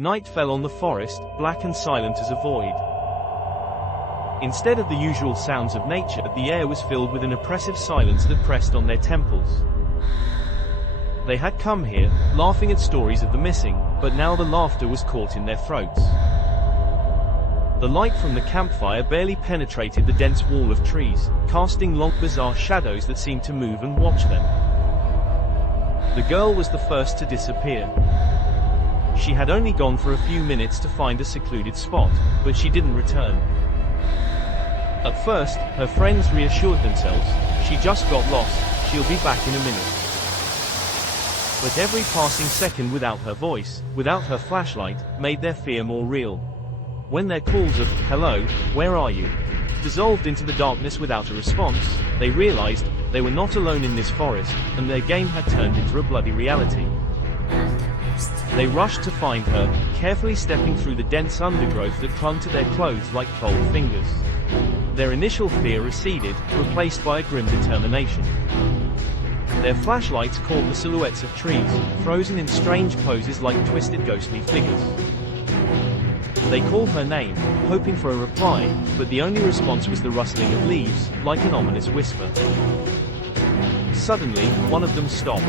Night fell on the forest, black and silent as a void. Instead of the usual sounds of nature, the air was filled with an oppressive silence that pressed on their temples. They had come here, laughing at stories of the missing, but now the laughter was caught in their throats. The light from the campfire barely penetrated the dense wall of trees, casting long, bizarre shadows that seemed to move and watch them. The girl was the first to disappear. She had only gone for a few minutes to find a secluded spot, but she didn't return. At first, her friends reassured themselves, "She just got lost, she'll be back in a minute." But every passing second without her voice, without her flashlight, made their fear more real. When their calls of, "Hello, where are you?" dissolved into the darkness without a response, they realized they were not alone in this forest, and their game had turned into a bloody reality. They rushed to find her, carefully stepping through the dense undergrowth that clung to their clothes like cold fingers. Their initial fear receded, replaced by a grim determination. Their flashlights caught the silhouettes of trees, frozen in strange poses like twisted ghostly figures. They called her name, hoping for a reply, but the only response was the rustling of leaves, like an ominous whisper. Suddenly, one of them stopped.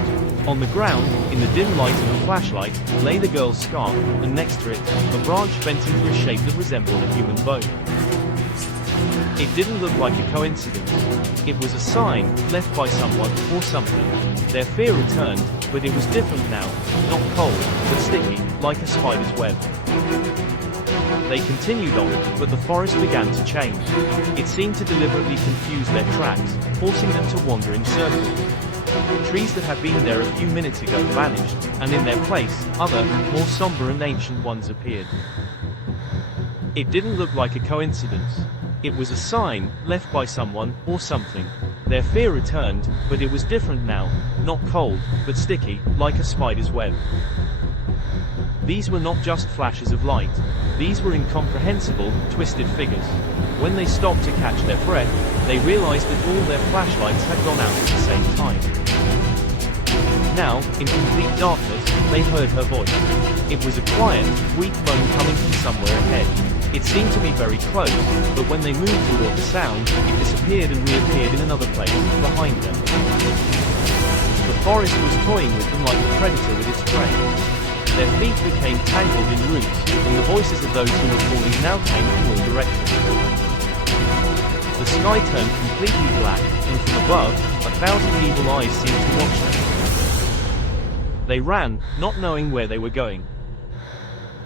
On the ground, in the dim light of a flashlight, lay the girl's scarf, and next to it, a branch bent into a shape that resembled a human bone. It didn't look like a coincidence. It was a sign, left by someone, or something. Their fear returned, but it was different now, not cold, but sticky, like a spider's web. They continued on, but the forest began to change. It seemed to deliberately confuse their tracks, forcing them to wander in circles. Trees that had been there a few minutes ago vanished, and in their place, other, more somber and ancient ones appeared. It didn't look like a coincidence. It was a sign, left by someone, or something. Their fear returned, but it was different now, not cold, but sticky, like a spider's web. These were not just flashes of light. These were incomprehensible, twisted figures. When they stopped to catch their breath, they realized that all their flashlights had gone out at the same time. Now, in complete darkness, they heard her voice. It was a quiet, weak moan coming from somewhere ahead. It seemed to be very close, but when they moved toward the sound, it disappeared and reappeared in another place, behind them. The forest was toying with them like a predator with its prey. Their feet became tangled in roots, and the voices of those who were falling now came from all directions. The sky turned completely black, and from above, 1,000 evil eyes seemed to watch them. They ran, not knowing where they were going.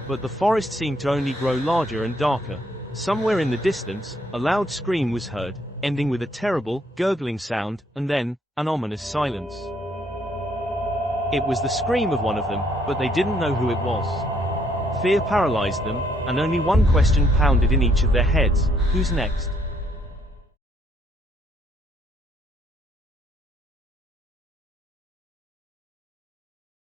But the forest seemed to only grow larger and darker. Somewhere in the distance, a loud scream was heard, ending with a terrible, gurgling sound, and then, an ominous silence. It was the scream of one of them, but they didn't know who it was. Fear paralyzed them, and only one question pounded in each of their heads: who's next?